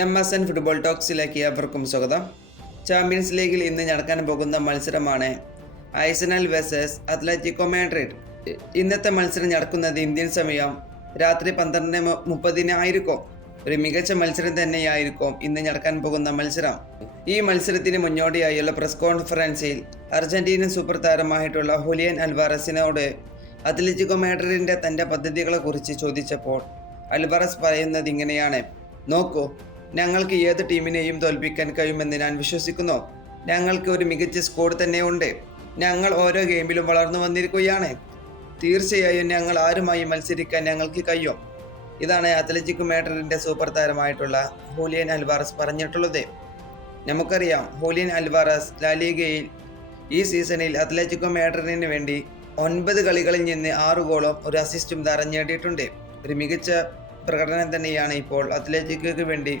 M S N football ടോക്സിലേക്ക് ഏവർക്കും സ്വാഗതം. ചാമ്പ്യൻസ് ലീഗിൽ ഇന്ന് നടക്കാൻ പോകുന്ന മത്സരമാണ് ഐസനൽ വേഴ്സസ് അത്ലറ്റിക്കോ മാഡ്രിഡ് ഇന്നത്തെ മത്സരം നടക്കുന്നത് ഇന്ത്യൻ സമയം രാത്രി പന്ത്രണ്ട് മുപ്പതിനായിരിക്കും ഒരു മികച്ച മത്സരം തന്നെയായിരിക്കും ഇന്ന് നടക്കാൻ പോകുന്ന മത്സരം. ഈ മത്സരത്തിന് മുന്നോടിയായുള്ള പ്രസ് കോൺഫറൻസിൽ അർജന്റീനൻ സൂപ്പർ താരമായിട്ടുള്ള ഹുലിയൻ അൽവാറസിനോട് അത്ലറ്റിക്കോ മാഡ്രിഡിന്റെ തന്റെ പദ്ധതികളെക്കുറിച്ച് ചോദിച്ചപ്പോൾ അൽവാറസ് പറയുന്നത് ഇങ്ങനെയാണ്. നോക്കൂ ഞങ്ങൾക്ക് ഏത് ടീമിനെയും തോൽപ്പിക്കാൻ കഴിയുമെന്ന് ഞാൻ വിശ്വസിക്കുന്നു. ഞങ്ങൾക്ക് ഒരു മികച്ച സ്കോഡ് തന്നെ ഉണ്ട് ഞങ്ങൾ ഓരോ ഗെയിമിലും വളർന്നു വന്നിരിക്കുകയാണ്. തീർച്ചയായും ഞങ്ങൾ ആരുമായി മത്സരിക്കാൻ ഞങ്ങൾക്ക് കഴിയും. ഇതാണ് അത്ലറ്റിക് മാഡ്രിഡിന്റെ സൂപ്പർ താരമായിട്ടുള്ള ഹൂലിയൻ അൽവാറസ് പറഞ്ഞിട്ടുള്ളത്. നമുക്കറിയാം ഹൂലിയൻ അൽവാറസ് ലാലിഗയിൽ ഈ സീസണിൽ അത്ലറ്റിക്കോ മാഡ്രിഡിന് വേണ്ടി ഒൻപത് കളികളിൽ നിന്ന് ആറ് ഗോളും ഒരു അസിസ്റ്റും താരം നേടിയിട്ടുണ്ട്. ഒരു മികച്ച പ്രകടനം തന്നെയാണ് ഇപ്പോൾ അത്ലറ്റിക്കോയ്ക്ക് വേണ്ടി